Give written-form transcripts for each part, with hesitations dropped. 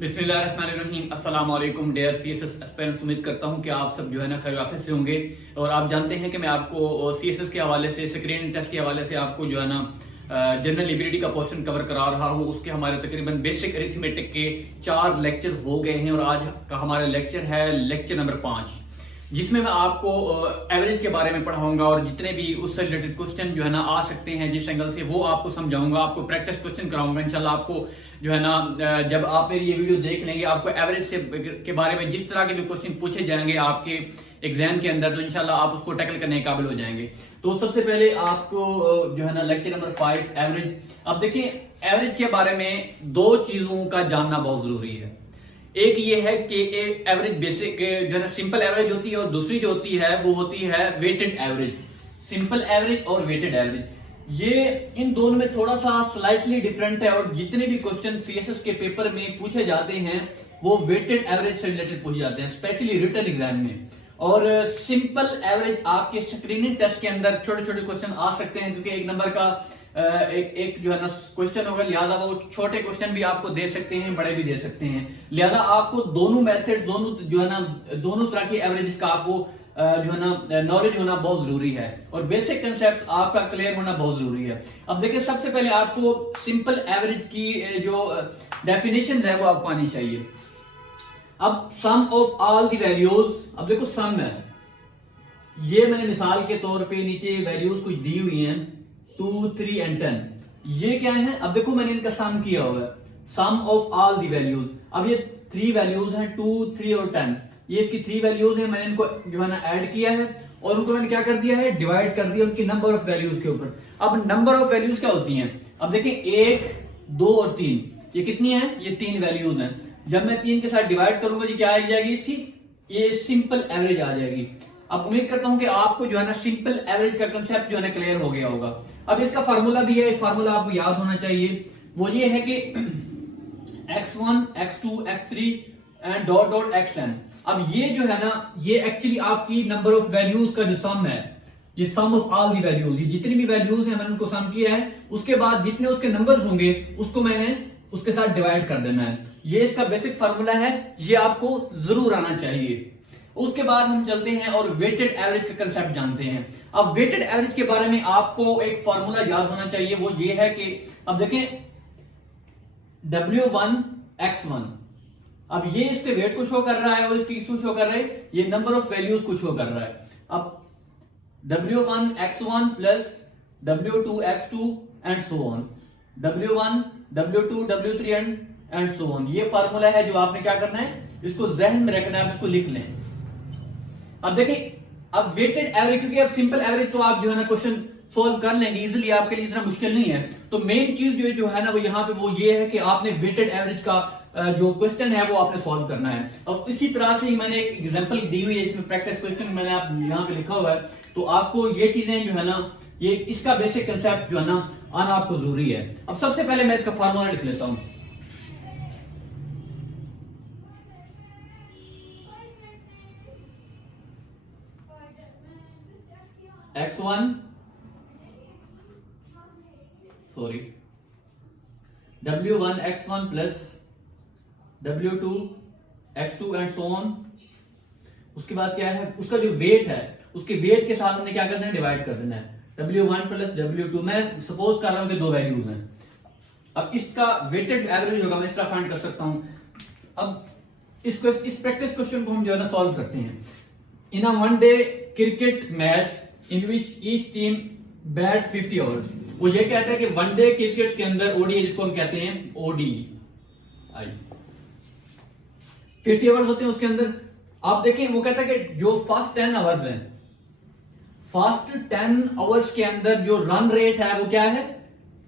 बिस्मिल्लाहिर्रहमानिर्रहीम। अस्सलाम वालेकुम डियर सीएसएस एस्पिरेंट्स। उम्मीद करता हूं कि आप सब जो है ना खैर आफियत से होंगे। और आप जानते हैं कि मैं आपको सीएसएस के हवाले से, स्क्रीनिंग टेस्ट के हवाले से आपको जो है ना जनरल एबिलिटी का पोर्शन कवर करा रहा हूं। उसके हमारे तकरीबन बेसिक अरिथमेटिक के 4 लेक्चर हो गए हैं और आज का हमारा लेक्चर है लेक्चर नंबर 5, जिसमें मैं आपको एवरेज के बारे में पढ़ाऊंगा और जितने भी उससे रिलेटेड क्वेश्चन जो है ना आ सकते हैं जिस एंगल से, वो आपको समझाऊंगा, आपको प्रैक्टिस क्वेश्चन कराऊंगा इंशाल्लाह। आपको जो है ना जब आप मेरी ये वीडियो देख लेंगे, आपको एवरेज से के बारे में जिस तरह के भी क्वेश्चन पूछे जाएंगे आपके एग्जाम के अंदर, तो इंशाल्लाह आप उसको टैकल करने के काबिल हो जाएंगे। तो सबसे पहले आपको जो है ना लेक्चर नंबर 5 एवरेज। अब देखिए, एवरेज के बारे में 2 चीजों का जानना बहुत जरूरी है। एक ये है कि एवरेज बेसिक जो है ना सिंपल एवरेज होती है, और दूसरी जो होती है वो होती है वेटेड एवरेज। सिंपल एवरेज और वेटेड एवरेज, ये इन दोनों में थोड़ा सा स्लाइटली डिफरेंट है। और जितने भी क्वेश्चन सीएसएस के पेपर में पूछे जाते हैं वो वेटेड एवरेज से रिलेटेड पूछे जाते हैं, स्पेशली रिटन एग्जाम में। और सिंपल एवरेज आपके स्क्रीनिंग टेस्ट के अंदर छोटे छोटे क्वेश्चन आ सकते हैं, क्योंकि 1 नंबर का एक जो है ना क्वेश्चन होगा, लिहाजा वो छोटे क्वेश्चन भी आपको दे सकते हैं, बड़े भी दे सकते हैं। लिहाजा आपको दोनों मेथड, दोनों जो है ना दोनों तरह की एवरेज का आपको जो है ना नॉलेज होना बहुत जरूरी है, और बेसिक कंसेप्ट आपका क्लियर होना बहुत जरूरी है। अब देखिए, सबसे पहले आपको सिंपल एवरेज की जो डेफिनेशन है वो आपको आनी चाहिए। अब सम ऑफ ऑल द वैल्यूज, अब देखो सम है, ये मैंने मिसाल के तौर पे नीचे वैल्यूज कुछ दी हुई हैं 2, 3 एंड 10। ये क्या है? अब देखो मैंने इनका सम किया हुआ है, सम ऑफ ऑल दी वैल्यूज। अब ये 3 वैल्यूज हैं 2, 3 और 10। ये इसकी 3 वैल्यूज हैं, मैंने इनको जो है ना ऐड किया है और उनको मैंने क्या कर दिया है, डिवाइड कर दिया उनकी नंबर ऑफ वैल्यूज के ऊपर। अब नंबर ऑफ वैल्यूज क्या होती हैं? अब देखिए 1, 2 और 3, ये कितनी है? ये 3 वैल्यूज हैं। जब मैं 3 के साथ डिवाइड करूंगा जी क्या आ जाएगी इसकी? ये सिंपल एवरेज आ जाएगी। अब उम्मीद करता हूं कि आपको जो है ना सिंपल एवरेज का कंसेप्ट जो है ना क्लियर हो गया होगा। अब इसका फार्मूला भी है, फार्मूला आपको याद होना चाहिए। वो ये है कि x1, x2, x3 and dot dot xn। अब ये जो है ना, ये एक्चुअली आपकी नंबर ऑफ वैल्यूज का जो सम है, ये सम ऑफ ऑल दी वैल्यूज, ये जितनी भी वैल्यूज हैं मैंने उनको सम किया है। उसके बाद जितने उसके नंबर्स होंगे उसको मैंने उसके साथ डिवाइड कर देना है। ये इसका बेसिक फार्मूला है, ये आपको जरूर आना चाहिए। उसके बाद हम चलते हैं और वेटेड एवरेज का कंसेप्ट जानते हैं। अब वेटेड एवरेज के बारे में आपको एक फार्मूला याद होना चाहिए, वो ये है कि अब देखें W1 X1, अब ये इसके वेट को शो कर रहा है और इसकी किसको शो कर रहा है? ये नंबर ऑफ वैल्यूज को शो कर रहा है। अब W1 X1 plus W2 X2 and so on, W1 W2 W3 and so on. ये फार्मूला है जो आपने क्या करना है, इसको जहन में रखना है, आप इसको लिख लें। अब देखिए, अब वेटेड एवरेज, क्योंकि अब सिंपल एवरेज तो आप जो है ना क्वेश्चन सोल्व कर लेंगे इजीली, आपके लिए इतना मुश्किल नहीं है। तो मेन चीज जो है ना वो यहाँ पे वो ये है कि आपने वेटेड एवरेज का जो क्वेश्चन है वो आपने सॉल्व करना है। और इसी तरह से मैंने एक एग्जांपल दी हुई है जिसमें प्रैक्टिस क्वेश्चन मैंने आप यहाँ पे लिखा हुआ है। तो आपको ये चीजें जो है ना, ये इसका बेसिक कंसेप्ट जो है ना आना आपको जरूरी है। अब सबसे पहले मैं इसका फार्मूला लिख लेता हूं। X1 sorry W1 X1 plus W2 X2 and so on. उसके बाद क्या है, उसका जो वेट है उसके वेट के साथ हमने क्या करना है, डिवाइड कर देना है। W1 प्लस W2, मैं सपोज कर रहा हूं कि 2 वैल्यूज हैं। अब इसका वेटेड एवरेज होगा, मैं इसका फाइंड कर सकता हूं। अब इस प्रैक्टिस क्वेश्चन को हम जो है ना सॉल्व करते हैं। इन अ 1 day cricket match in which each team bats 50 overs. वो ये कहता है कि 1 डे क्रिकेट के अंदर ओडीआई, जिसको हम कहते हैं ओडीआई, 50 ओवर्स होते हैं उसके अंदर। आप देखें, वो कहता है कि जो फर्स्ट 10 आवर्स हैं, फर्स्ट 10 आवर्स के अंदर जो रन रेट है वो क्या है,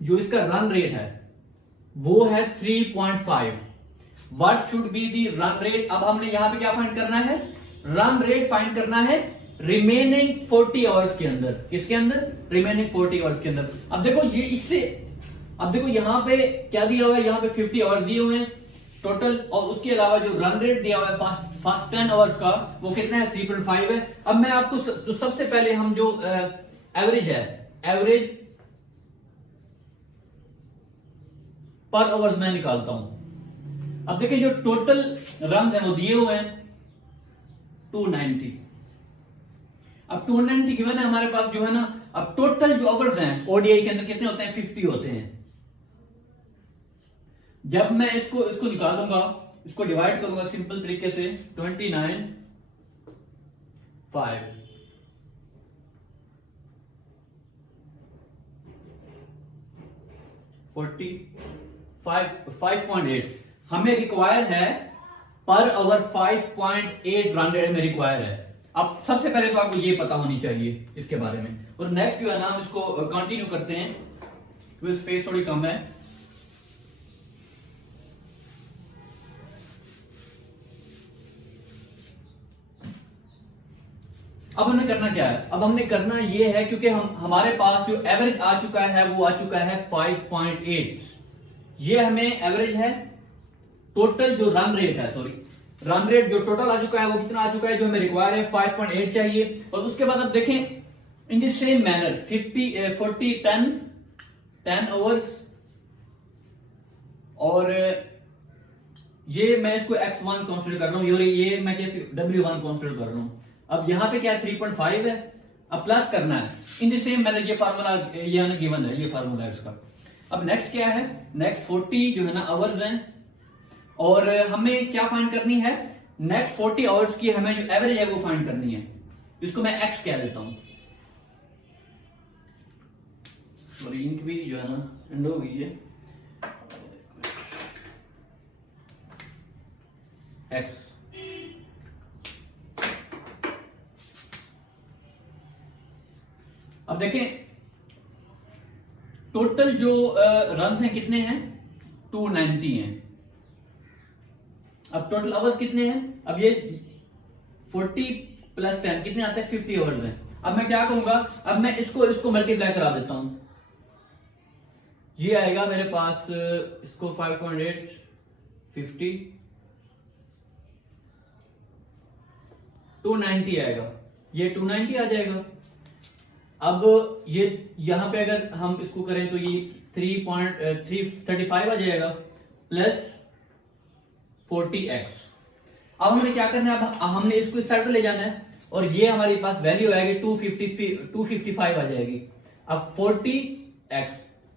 जो इसका रन रेट है वो है 3.5। What should be the run rate? अब हमने यहां पे क्या फाइंड करना है, रन रेट फाइंड करना है रिमेनिंग 40 आवर्स के अंदर। किसके अंदर? रिमेनिंग 40 आवर्स के अंदर। अब देखो ये इससे, अब देखो यहां पे क्या दिया हुआ है, यहां पे 50 आवर्स दिए हुए हैं टोटल, और उसके अलावा जो रन रेट दिया हुआ है फर्स्ट 10 आवर्स का वो कितना है, 3.5 है। अब मैं आपको तो सबसे पहले हम जो एवरेज है, एवरेज पर आवर्स मैं निकालता हूं। अब देखिए जो टोटल रन है वो दिए हुए हैं 290। अब 290 गिवन है हमारे पास जो है ना। अब टोटल जो ओवर्स हैं ओडीआई के अंदर कितने होते हैं? 50 होते हैं। जब मैं इसको निकालूंगा, इसको डिवाइड करूंगा सिंपल तरीके से 29 5 5.8 हमें रिक्वायर है पर आवर 5.8 रन रेट में रिक्वायर है। अब सबसे पहले तो आपको ये पता होनी चाहिए इसके बारे में। और नेक्स्ट जो है ना हम इसको कंटिन्यू करते हैं क्योंकि स्पेस थोड़ी कम है। अब हमने करना क्या है? अब हमने करना ये है क्योंकि हमारे पास जो एवरेज आ चुका है वो आ चुका है 5.8। ये हमें एवरेज है। टोटल जो रन रेट है, सॉरी रन रेट जो टोटल आ चुका है वो कितना आ चुका है? जो हमें रिक्वायर है 5.8 चाहिए। और उसके बाद अब देखें in the same manner 10 overs और ये मैं इसको x1 कंसीडर कर रहा हूं, ये मैं कैसे w1 कंसीडर कर रहा हूं। अब यहां पे क्या है? 3.5 है। अब प्लस करना है इन द सेम मैनर। ये फार्मूला ये गिवन है, ये फार्मूला है इसका। अब नेक्स्ट क्या है? नेक्स्ट 40 जो है ना आवर्स हैं और हमें क्या फाइंड करनी है? नेक्स्ट 40 आवर्स की हमें जो एवरेज है वो फाइंड करनी है। इसको मैं x कह देता हूं। और इंक भी जो है ना एंड हो गई है x। अब देखें टोटल जो रन हैं कितने हैं? 290 हैं। अब टोटल आवर्स कितने हैं? अब ये 40 प्लस 10 कितने आते हैं? 50 आवर्स हैं। अब मैं क्या करूंगा? अब मैं इसको मल्टीप्लाई करा देता हूं। ये आएगा मेरे पास इसको 5.8 50 290 आएगा। ये 290 आ जाएगा। अब ये यहां पे अगर हम इसको करें तो ये 3.335 आ जाएगा प्लस 40x। अब हमने क्या करना है? अब हमने इसको इस साइड पे ले जाना है और ये हमारे पास वैल्यू आएगी 255 आ जाएगी। अब 40x,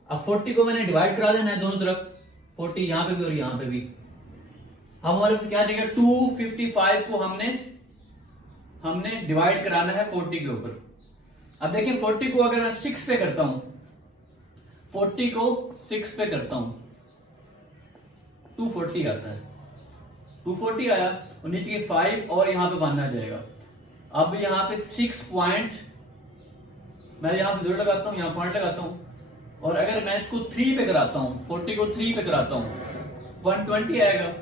अब 40 को मैंने डिवाइड करा देना है दोनों तरफ, 40 यहां पे भी और यहां पे भी। हमारे पास क्या देगा? 255 को हमने डिवाइड कराना है 40 के ऊपर। अब देखिए 40 को अगर मैं 6 पे करता हूं, 40 को 6 पे करता हूं 240 आता है। 240 आया और नीचे के 5 और यहां पे 1 आ जाएगा। अब यहां पे 6 पॉइंट मैं यहां पे 0 लगाता हूं, यहां पॉइंट लगाता हूं और अगर मैं इसको 3 पे कराता हूं, 40 को 3 पे कराता हूं 120 आएगा।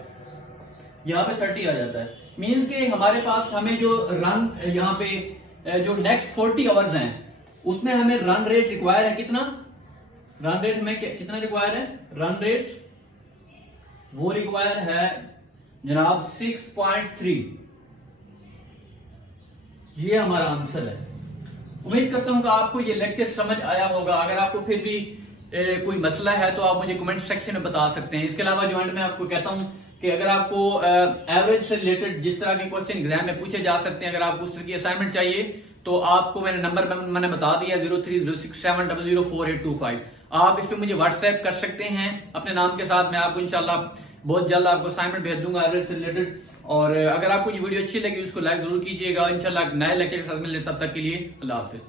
यहां पे 30 आ जाता है। मींस के हमारे पास हमें जो रन यहां पे जो नेक्स्ट 40 आवर्स हैं उसमें हमें रन रेट रिक्वायर है कितना? रन रेट हमें कितना रिक्वायर है? रन रेट वो रिक्वायर है जनाब 6.3। ये हमारा आंसर है। उम्मीद करता हूं कि आपको ये लेक्चर समझ आया होगा। अगर आपको फिर भी कोई मसला है तो आप मुझे कमेंट सेक्शन में बता सकते हैं। इसके अलावा जो एंड में आपको कहता हूं कि अगर आपको एवरेज से रिलेटेड जिस तरह के क्वेश्चन एग्जाम में पूछे जा सकते हैं, अगर आपको उस तरह की असाइनमेंट चाहिए तो आपको मैंने नंबर मैंने बता दिया 0306700485। आप इस पे मुझे व्हाट्सएप कर सकते हैं अपने नाम के साथ। मैं आपको इंशाल्लाह बहुत जल्द आपको असाइनमेंट भेज दूंगा एवरेज से रिलेटेड। और अगर आपको ये वीडियो अच्छी लगी उसको लाइक जरूर कीजिएगा। इंशाल्लाह नए लेक्चर के साथ मिलते तब तक के लिए अल्लाह हाफिज।